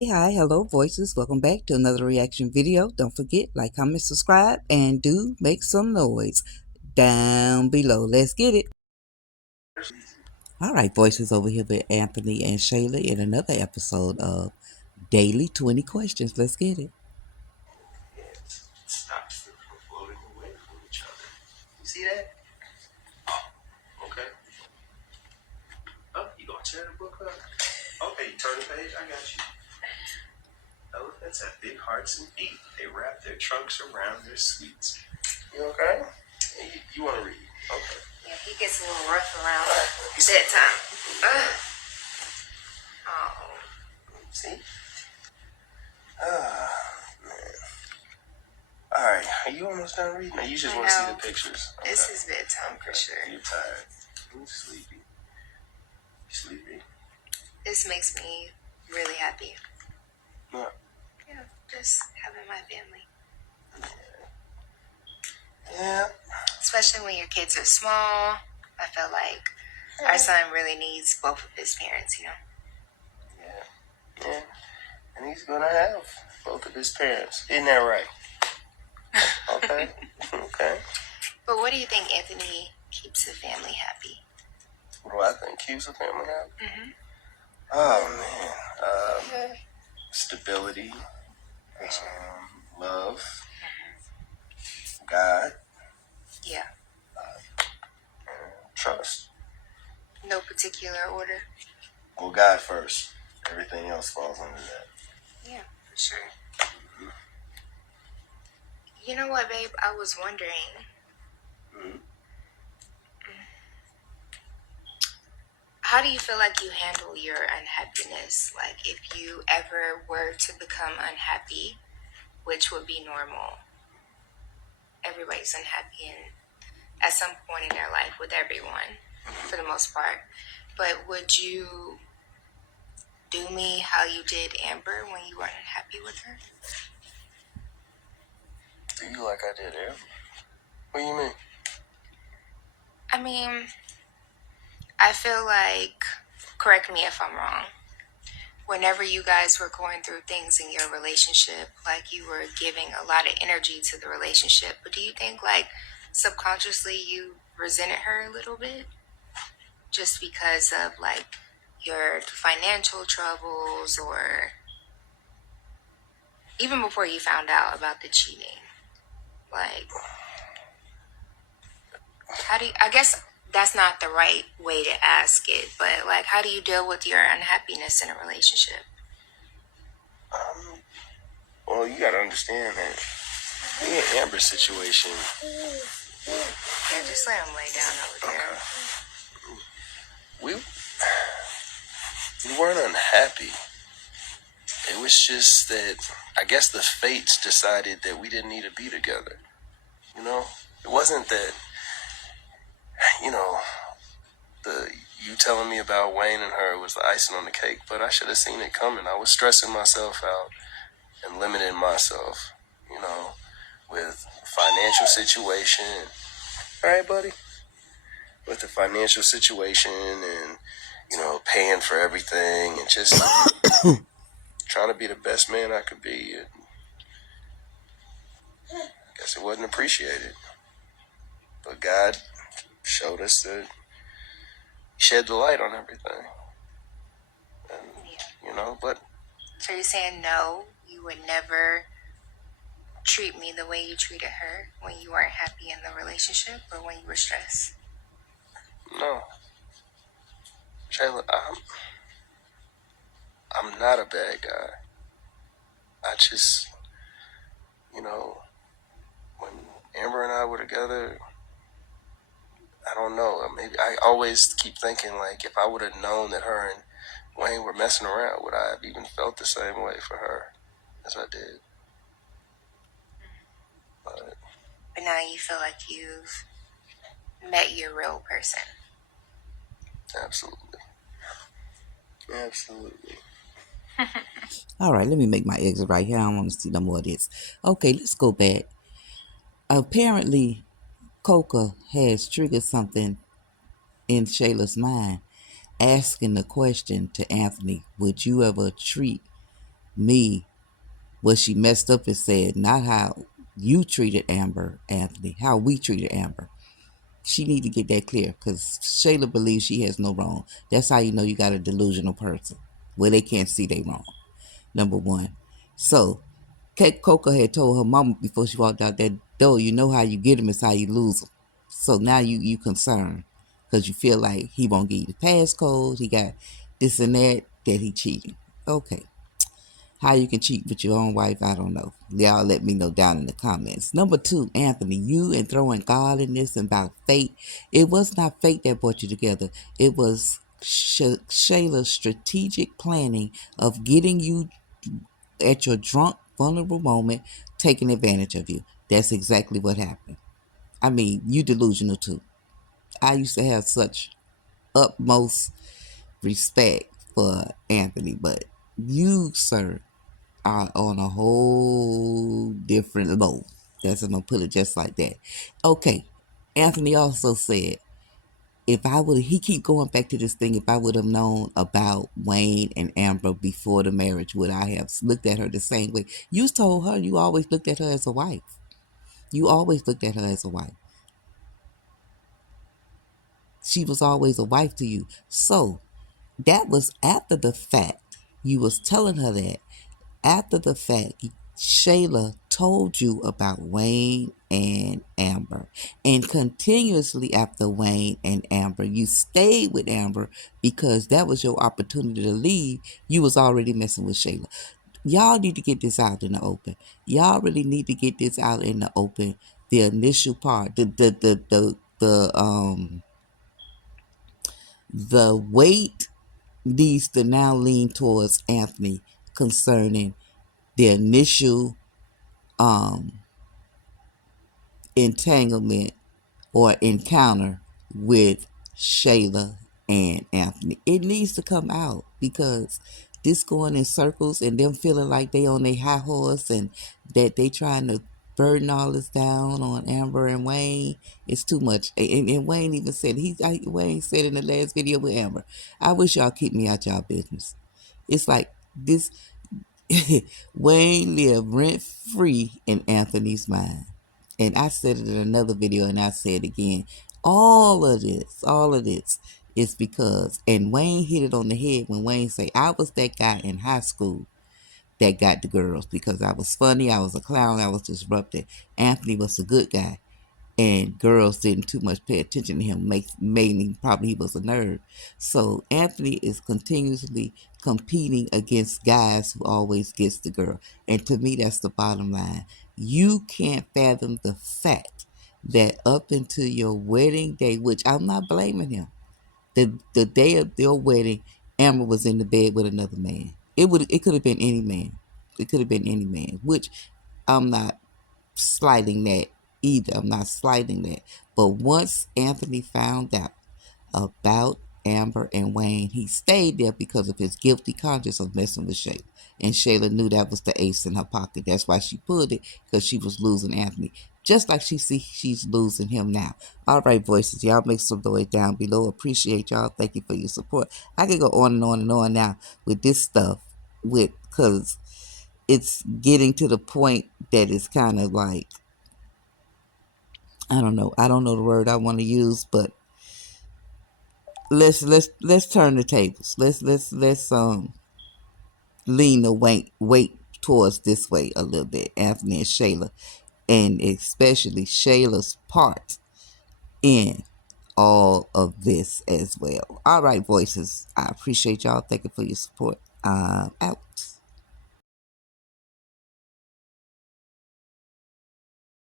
Hey, hi, hello, voices. Welcome back to another reaction video. Don't forget, like, comment, subscribe, and do make some noise down below. Let's get it. All right, voices over here with Anthony and Shayla in another episode of Daily 20 Questions. Let's get it. Stops them from floating away from each other. You see that? Okay. Oh, you gonna tear the book up? Okay, you turn the page. I got you. Elephants have big hearts and feet. They wrap their trunks around their sweets. You okay? You want to read? Okay. Yeah, he gets a little rough around bedtime. Oh. See? Ah, man. All right. Are you almost done reading? Or you just want to see the pictures? Okay. This is bedtime for sure. You're tired. You're sleepy. You sleepy? This makes me really happy. What? Yeah, just having my family. Yeah. Especially when your kids are small. I feel like our son really needs both of his parents, Yeah. And he's gonna have both of his parents. Isn't that right? Okay. Okay. But what do you think, Anthony, keeps the family happy? What do I think keeps the family happy? Mm-hmm. Oh man. Stability. For sure. Love. God. Yeah. Trust. No particular order? Well, God first. Everything else falls under that. Yeah, for sure. You know what, babe? I was wondering. Mm-hmm. How do you feel like you handle your unhappiness? Like, if you ever were to become unhappy, which would be normal. Everybody's unhappy at some point in their life with everyone, for the most part. But would you do me how you did Amber when you weren't happy with her? Do you like I did Amber? What do you mean? I mean, I feel like, correct me if I'm wrong, whenever you guys were going through things in your relationship, like you were giving a lot of energy to the relationship, but do you think like subconsciously you resented her a little bit just because of like your financial troubles, or even before you found out about the cheating? Like, how do you, I guess that's not the right way to ask it, but like, how do you deal with your unhappiness in a relationship? Well, you gotta understand that me and Amber's situation. Yeah, just let him lay down over there. We weren't unhappy. It was just that I guess the fates decided that we didn't need to be together. You know, it wasn't that. You know, the you telling me about Wayne and her was the icing on the cake, but I should have seen it coming. I was stressing myself out and limiting myself. You know, with financial situation. All right, buddy. With the financial situation and paying for everything and just trying to be the best man I could be. And I guess it wasn't appreciated. But God showed us that He shed the light on everything. And, but. So you're saying no, you would never treat me the way you treated her when you weren't happy in the relationship or when you were stressed? No. Shayla, I'm not a bad guy. I just, when Amber and I were together, I don't know. Maybe I always keep thinking like if I would have known that her and Wayne were messing around, would I have even felt the same way for her as I did? But now you feel like you've met your real person. absolutely. Absolutely. All right, let me make my exit right here. I don't want to see no more of this. Okay, let's go back. Apparently, Coca has triggered something in Shayla's mind, asking the question to Anthony, would you ever treat me, what she messed up is said, not how you treated Amber, Anthony, how we treated Amber. She need to get that clear because Shayla believes she has no wrong. That's how you know you got a delusional person where they can't see they wrong. Number one. So, Kate Coco had told her mama before she walked out that door, you know how you get them is how you lose them. So now you concerned because you feel like he won't give you the passcode. He got this and that he cheating. Okay. How you can cheat with your own wife, I don't know. Y'all let me know down in the comments. Number two, Anthony, you and throwing God in this and about fate. It was not fate that brought you together. It was Shayla's strategic planning of getting you at your drunk, vulnerable moment, taking advantage of you. That's exactly what happened. I mean, you delusional too. I used to have such utmost respect for Anthony, but you, sir, are on a whole different level. That's I'm gonna put it just like that. Okay. Anthony also said, if I would he keep going back to this thing, if I would have known about Wayne and Amber before the marriage, would I have looked at her the same way? You told her you always looked at her as a wife. You always looked at her as a wife. She was always a wife to you. So that was after the fact. You was telling her that after the fact, Shayla told you about Wayne and Amber. And continuously after Wayne and Amber, you stayed with Amber because that was your opportunity to leave. You was already messing with Shayla. Y'all need to get this out in the open. Y'all really need to get this out in the open. The initial part, the weight needs to now lean towards Anthony concerning the initial um, entanglement or encounter with Shayla and Anthony. It needs to come out because this going in circles and them feeling like they on their high horse and that they trying to burden all this down on Amber and Wayne. It's too much. And Wayne even said, Wayne said in the last video with Amber, I wish y'all keep me out y'all business. It's like this. Wayne lived rent free in Anthony's mind. And I said it in another video and I say it again. All of this is because, and Wayne hit it on the head when Wayne said, I was that guy in high school that got the girls because I was funny, I was a clown, I was disruptive. Anthony was a good guy and girls didn't too much pay attention to him, mainly probably he was a nerd. So Anthony is continuously competing against guys who always gets the girl. And to me, that's the bottom line. You can't fathom the fact that up until your wedding day, which I'm not blaming him, the day of their wedding, Amber was in the bed with another man. It could have been any man. It could have been any man, which I'm not slighting that either. I'm not slighting that. But once Anthony found out about Amber and Wayne, he stayed there because of his guilty conscience of messing with Shayla. And Shayla knew that was the ace in her pocket. That's why she pulled it, because she was losing Anthony. Just like she's losing him now. All right, voices. Y'all make some noise down below. Appreciate y'all. Thank you for your support. I can go on and on and on now with this stuff because it's getting to the point that it's kind of like, I don't know. I don't know the word I want to use, but let's turn the tables. Let's lean the weight towards this way a little bit. Anthony and Shayla, and especially Shayla's part in all of this as well. All right, voices. I appreciate y'all. Thank you for your support. Out.